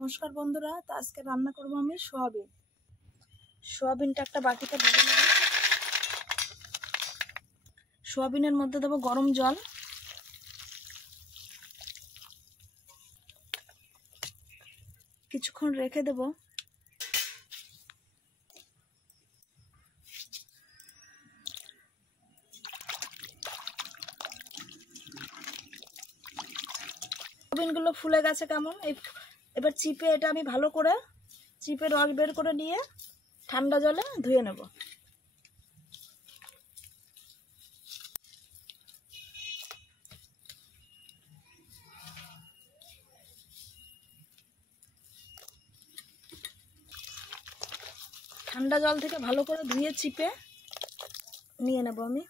নমস্কার বন্ধুরা, তো আজকে রান্না করব আমি সোয়াবিন। সোয়াবিনটা একটা বাটিতে ভেজে নেব। সোয়াবিনের মধ্যে দেবো গরম জল, কিছুক্ষণ রেখে দেব। সোয়াবিনগুলো ফুলে গেছে কেমন, এবার চিপে এটা আমি ভালো করে চিপে রস বের করে নিয়ে ঠান্ডা জলে ধুয়ে নেব। ঠান্ডা জল থেকে ভালো করে ধুয়ে চিপে নিয়ে নেব আমি।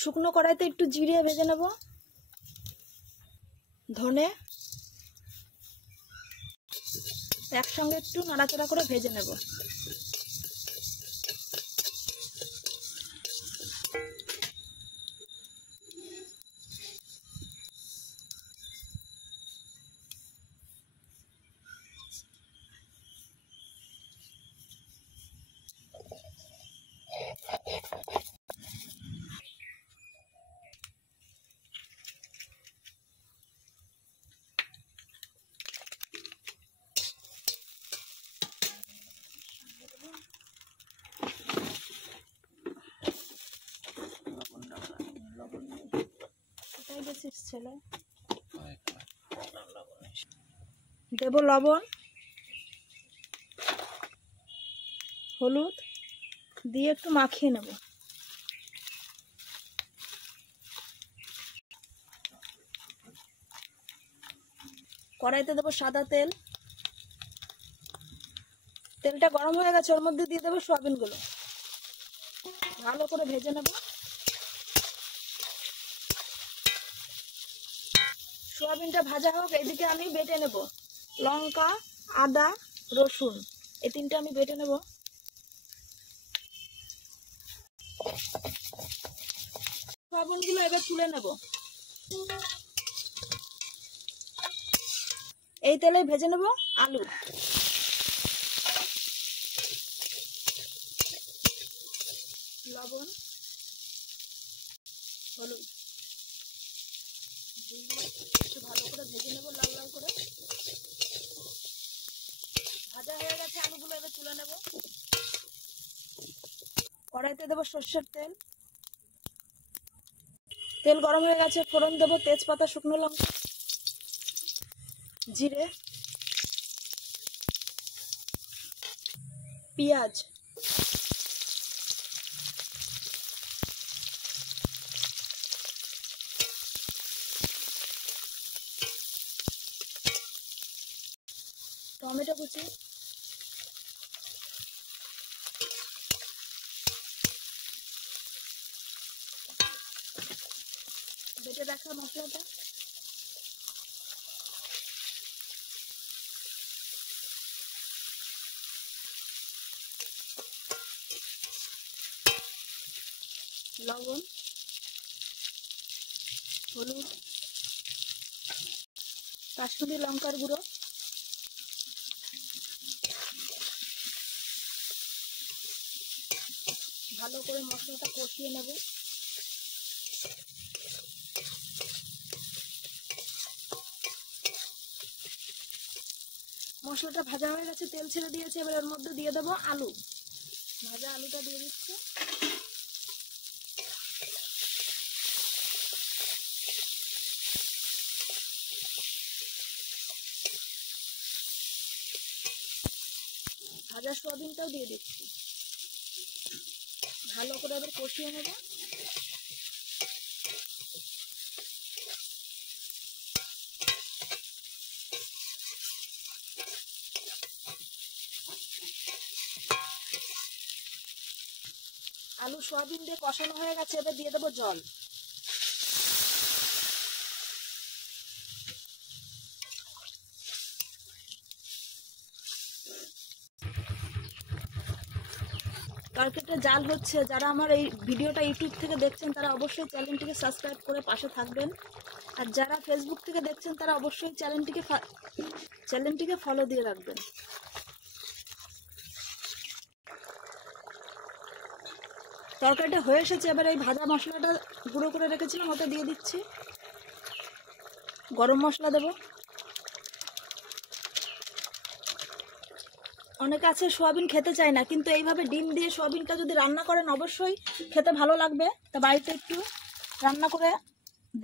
শুকনো কড়াইতে একটু জিরে ভেজে নেব, ধনে একসঙ্গে একটু নাড়াচাড়া করে ভেজে নেব। ছেলে দেব লবণ, হলুদ দিয়ে একটু মাখিয়ে নেব। কড়াইতে দেবো সাদা তেল, তেলটা গরম হয়ে গেছে, ওর মধ্যে দিয়ে দেবো সোয়াবিনগুলো, ভালো করে ভেজে নেব। সোয়াবিনটা ভাজা হোক, এদিকে আমি বেটে নেব লঙ্কা, আদা, রসুন, এই তিনটা আমি বেটে নেব। সোয়াবিনগুলো এবার তুলে নেব। এই তেলে ভেজে নেব আলু, লবণ, হলুদ একটু ভালো করে ভেজে নেব, লাল লাল করে। ভাজা হয়ে গেছে আলুগুলো, এবার তুলে নেব। কড়াইতে দেবো সর্ষের তেল, তেল গরম হয়ে গেছে, ফোড়ন দেবো তেজপাতা, শুকনো লঙ্কা, জিরে, পেঁয়াজ, টমেটো কুচি, বেটে রাখা মশলাটা, লবণ, হলুদ, কাশ্মীরি লঙ্কার গুঁড়ো, ভালো করে মশলাটা কষিয়ে নেব। মশলাটা ভাজা হয়ে গেছে, তেল ছেড়ে দিয়েছে, এবার এর মধ্যে দিয়ে দেবো আলু, ভাজা আলুটা দিয়ে দিচ্ছি। ভাজা সোয়াবিনটাও দিয়ে দিচ্ছি, ভালো করে এবার কষিয়ে নেব। আলু সোয়াবিন দিয়ে কষানো হয়ে গেছে, এবার দিয়ে দেবো জল। মার্কেটে জাল হচ্ছে, যারা আমার এই ভিডিওটা ইউটিউব থেকে দেখছেন তারা অবশ্যই চ্যানেলটিকে সাবস্ক্রাইব করে পাশে থাকবেন। আর যারা ফেসবুক থেকে দেখছেন তারা অবশ্যই চ্যানেলটিকে ফলো দিয়ে রাখবেন। তরকারিটা হয়ে এসেছে, এবার এই ভাজা মশলাটা গুঁড়ো করে রেখেছিলাম ওটা দিয়ে দিচ্ছি। গরম মশলা দেব। অনেকে আছে সোয়াবিন খেতে চায় না, কিন্তু এইভাবে ডিম দিয়ে সোয়াবিনটা যদি রান্না করেন অবশ্যই খেতে ভালো লাগবে। তা বাড়িতে একটু রান্না করে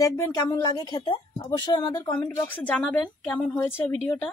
দেখবেন কেমন লাগে খেতে। অবশ্যই আমাদের কমেন্ট বক্সে জানাবেন কেমন হয়েছে ভিডিওটা।